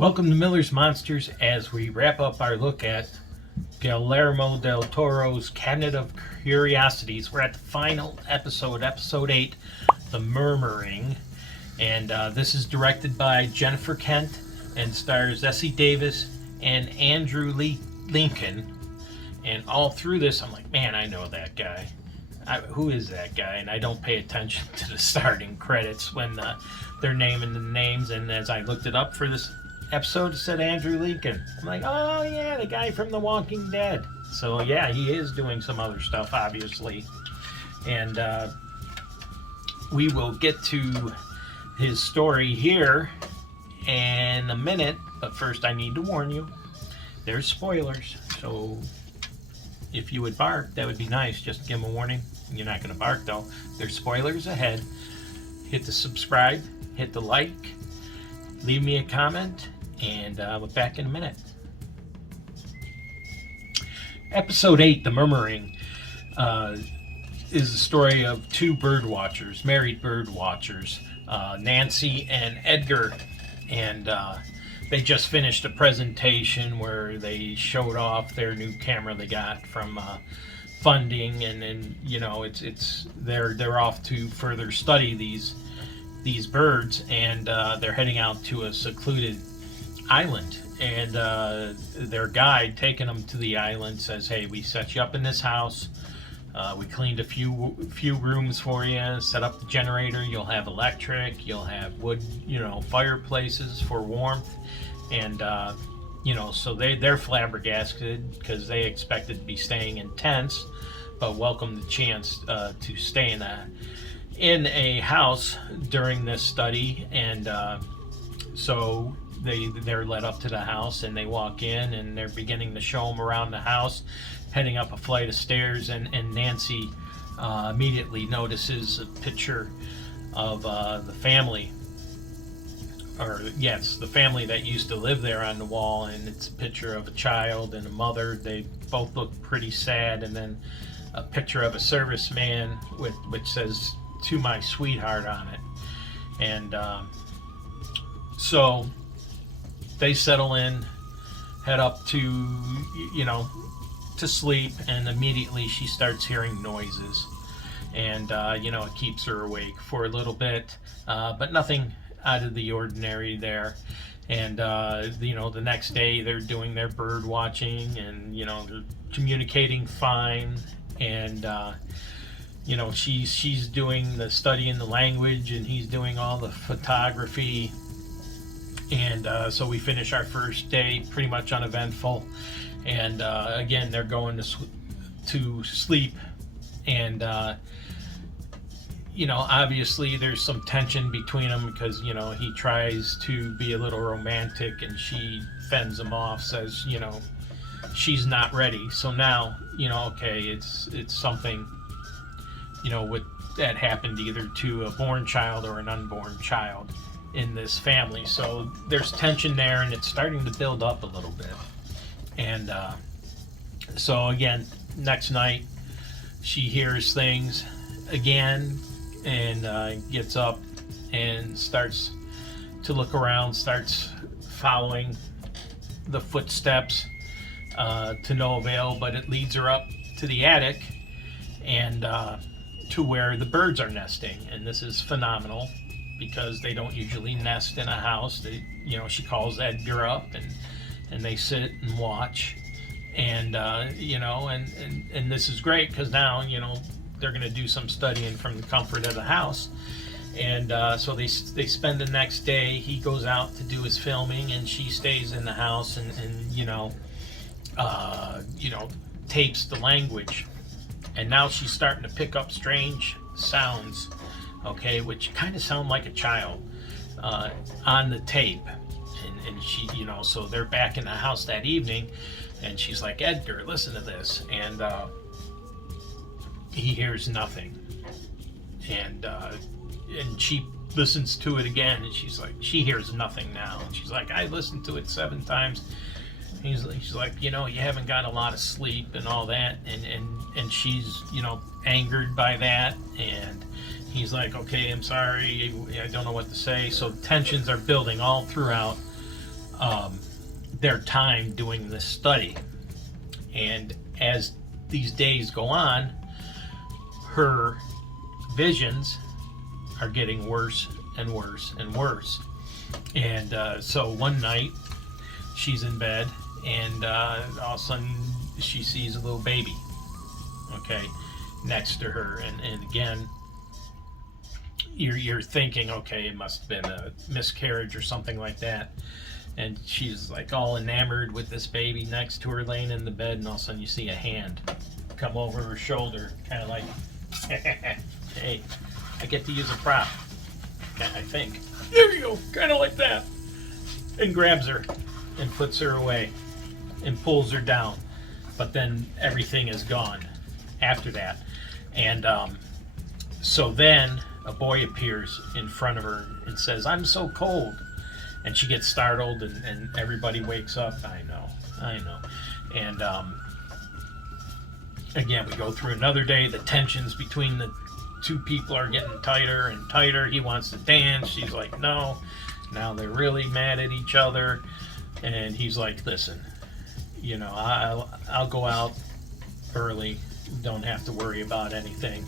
Welcome to Miller's Monsters as we wrap up our look at Guillermo del Toro's Cabinet of Curiosities. We're at the final episode, episode 8, The Murmuring. And this is directed by Jennifer Kent and stars Essie Davis and Andrew Lincoln. And all through this, I'm like, man, I know that guy. Who is that guy? And I don't pay attention to the starting credits when they're naming the names. And as I looked it up for this episode, it said Andrew Lincoln. I'm like, oh yeah, the guy from The Walking Dead. So yeah, he is doing some other stuff, obviously. And we will get to his story here in a minute. But first, I need to warn you, there's spoilers. So if you would bark, that would be nice. Just give them a warning. You're not going to bark though. There's spoilers ahead. Hit the subscribe, hit the like, leave me a comment, and we'll be back in a minute. Episode 8, The Murmuring, is the story of two bird watchers, married bird watchers, Nancy and Edgar. And they just finished a presentation where they showed off their new camera they got from funding, and you know, they're off to further study these birds, and they're heading out to a secluded island. And their guide taking them to the island says, hey, we set you up in this house, we cleaned a few rooms for you, set up the generator, you'll have electric, you'll have wood, fireplaces for warmth. And so they're flabbergasted because they expected to be staying in tents, but welcome the chance to stay in a house during this study. And so they're led up to the house, and they walk in, and they're beginning to show them around the house, heading up a flight of stairs, and Nancy immediately notices a picture of the family. The family that used to live there on the wall, and it's a picture of a child and a mother. They both look pretty sad, and then a picture of a serviceman which says, "To my sweetheart" on it. And so they settle in, head up to sleep, and immediately she starts hearing noises, and it keeps her awake for a little bit, but nothing out of the ordinary there. And the next day they're doing their bird watching, and they're communicating fine. And she's doing the studying the language, and he's doing all the photography. And so we finish our first day pretty much uneventful. And again, they're going to sleep. And obviously there's some tension between them because, he tries to be a little romantic, and she fends him off, says, she's not ready. So now, okay, it's something, that happened either to a born child or an unborn child in this family. So there's tension there, and it's starting to build up a little bit. And so again, next night, she hears things again, and gets up and starts to look around, starts following the footsteps to no avail, but it leads her up to the attic, and to where the birds are nesting. And this is phenomenal because they don't usually nest in a house. She calls Edgar up, and they sit and watch. And and this is great because now they're going to do some studying from the comfort of the house. And so they spend the next day. He goes out to do his filming, and she stays in the house and tapes the language. And now she's starting to pick up strange sounds, okay, which kind of sound like a child on the tape. And she, so they're back in the house that evening, and she's like, Edgar, listen to this. And he hears nothing. And she listens to it again, and she's like, she hears nothing now. And she's like, I listened to it 7 times. She's like, you haven't got a lot of sleep and all that. And she's, angered by that. And he's like, okay, I'm sorry, I don't know what to say. So tensions are building all throughout their time doing this study. And as these days go on, her visions are getting worse and worse and worse. And so one night she's in bed, and all of a sudden she sees a little baby, okay, next to her. And again, you're thinking, okay, it must have been a miscarriage or something like that. And she's like all enamored with this baby next to her laying in the bed, and all of a sudden you see a hand come over her shoulder, kind of like, hey, I get to use a prop, I think. There you go, kind of like that. And grabs her and puts her away and pulls her down. But then everything is gone after that. And so then a boy appears in front of her and says, "I'm so cold." And she gets startled, and everybody wakes up. I know. And again, we go through another day. The tensions between the two people are getting tighter and tighter. He wants to dance. She's like, no. Now they're really mad at each other. And he's like, listen, I'll go out early. Don't have to worry about anything.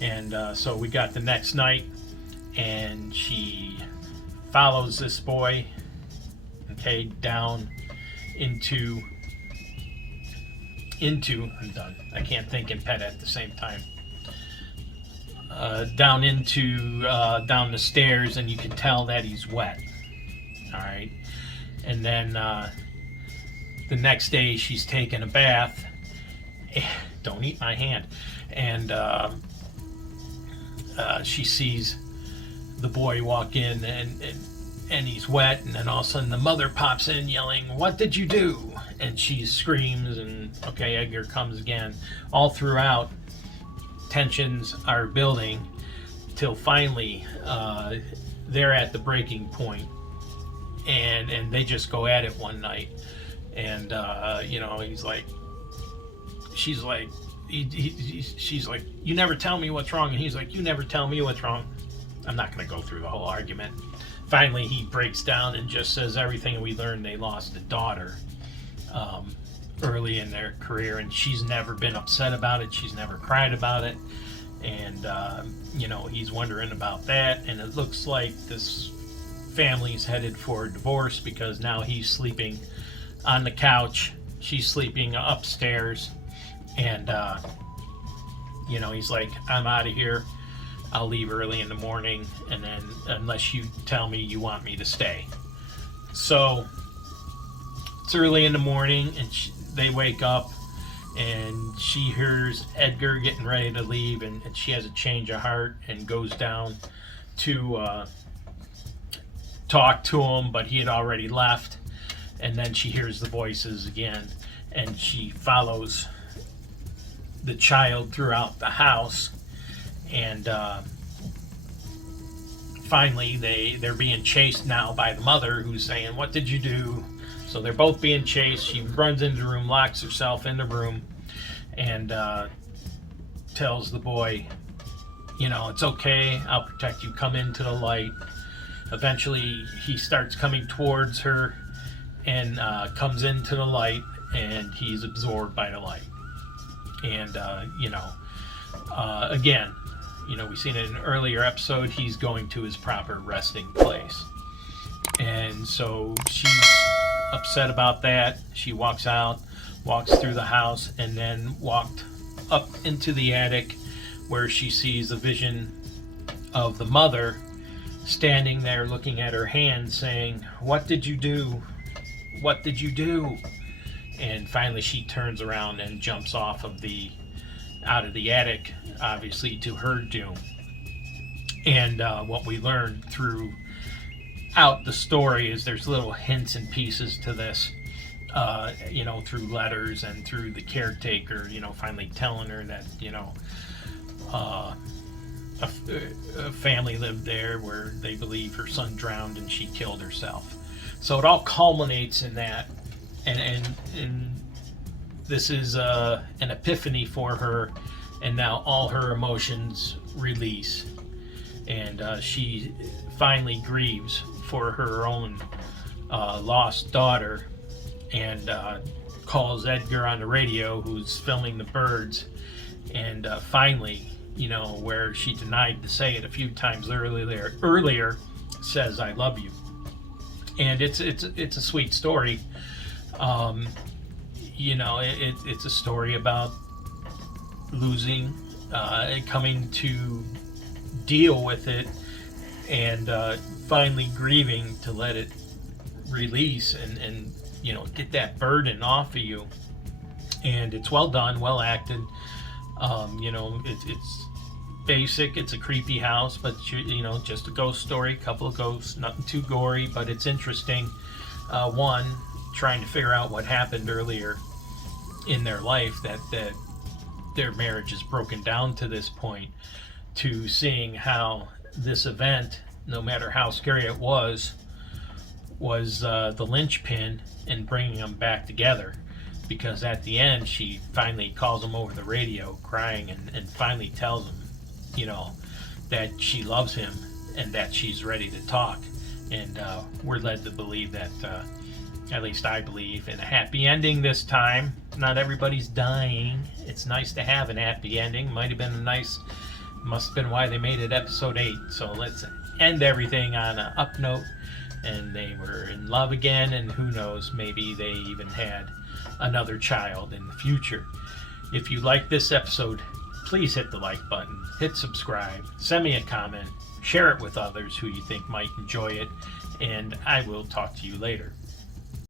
And so we got the next night, and she follows this boy, okay, down into I'm done. I can't think and pet at the same time. Down the stairs, and you can tell that he's wet. All right, and then the next day she's taking a bath. Don't eat my hand. And she sees the boy walk in, and he's wet, and then all of a sudden the mother pops in yelling, "What did you do?" And she screams, and okay, Edgar comes again. All throughout, tensions are building till finally they're at the breaking point, and they just go at it one night. And he's like, she's like, she's like, "You never tell me what's wrong," and he's like, "You never tell me what's wrong." I'm not going to go through the whole argument. Finally, he breaks down and just says everything we learned. They lost a daughter early in their career, and she's never been upset about it. She's never cried about it. And, he's wondering about that. And it looks like this family's headed for a divorce, because now he's sleeping on the couch. She's sleeping upstairs. And, he's like, "I'm out of here. I'll leave early in the morning, and then unless you tell me you want me to stay." So it's early in the morning, and they wake up, and she hears Edgar getting ready to leave, and she has a change of heart and goes down to talk to him, but he had already left. And then she hears the voices again, and she follows the child throughout the house. And finally they're being chased now by the mother, who's saying, "What did you do?" So they're both being chased. She runs into the room, locks herself in the room, and tells the boy, "It's okay, I'll protect you, come into the light." Eventually he starts coming towards her, and comes into the light, and he's absorbed by the light. And again, we've seen it in an earlier episode, he's going to his proper resting place. And so she's upset about that. She walks out, walks through the house, and then walked up into the attic, where she sees a vision of the mother standing there looking at her hand, saying, "What did you do? What did you do?" And finally she turns around and jumps out of the attic, obviously to her doom. And what we learned throughout the story is there's little hints and pieces to this, through letters and through the caretaker, finally telling her that, a family lived there where they believe her son drowned and she killed herself. So it all culminates in that. And this is an epiphany for her, and now all her emotions release, and she finally grieves for her own lost daughter, and calls Edgar on the radio, who's filming the birds, and finally, where she denied to say it a few times earlier, says "I love you," and it's a sweet story. It's a story about losing, coming to deal with it, and finally grieving to let it release and get that burden off of you. And it's well done, well acted. It's basic. It's a creepy house, but just a ghost story, couple of ghosts, nothing too gory, but it's interesting. One, trying to figure out what happened earlier in their life that their marriage is broken down to this point, to seeing how this event, no matter how scary it was the linchpin in bringing them back together. Because at the end, she finally calls him over the radio crying, and finally tells him, that she loves him and that she's ready to talk. And we're led to believe that, at least I believe, in a happy ending this time. Not everybody's dying. It's nice to have an happy ending. Might have been must have been why they made it episode 8. So let's end everything on an up note. And they were in love again, and who knows, maybe they even had another child in the future. If you like this episode, please hit the like button, hit subscribe, send me a comment, share it with others who you think might enjoy it, and I will talk to you later.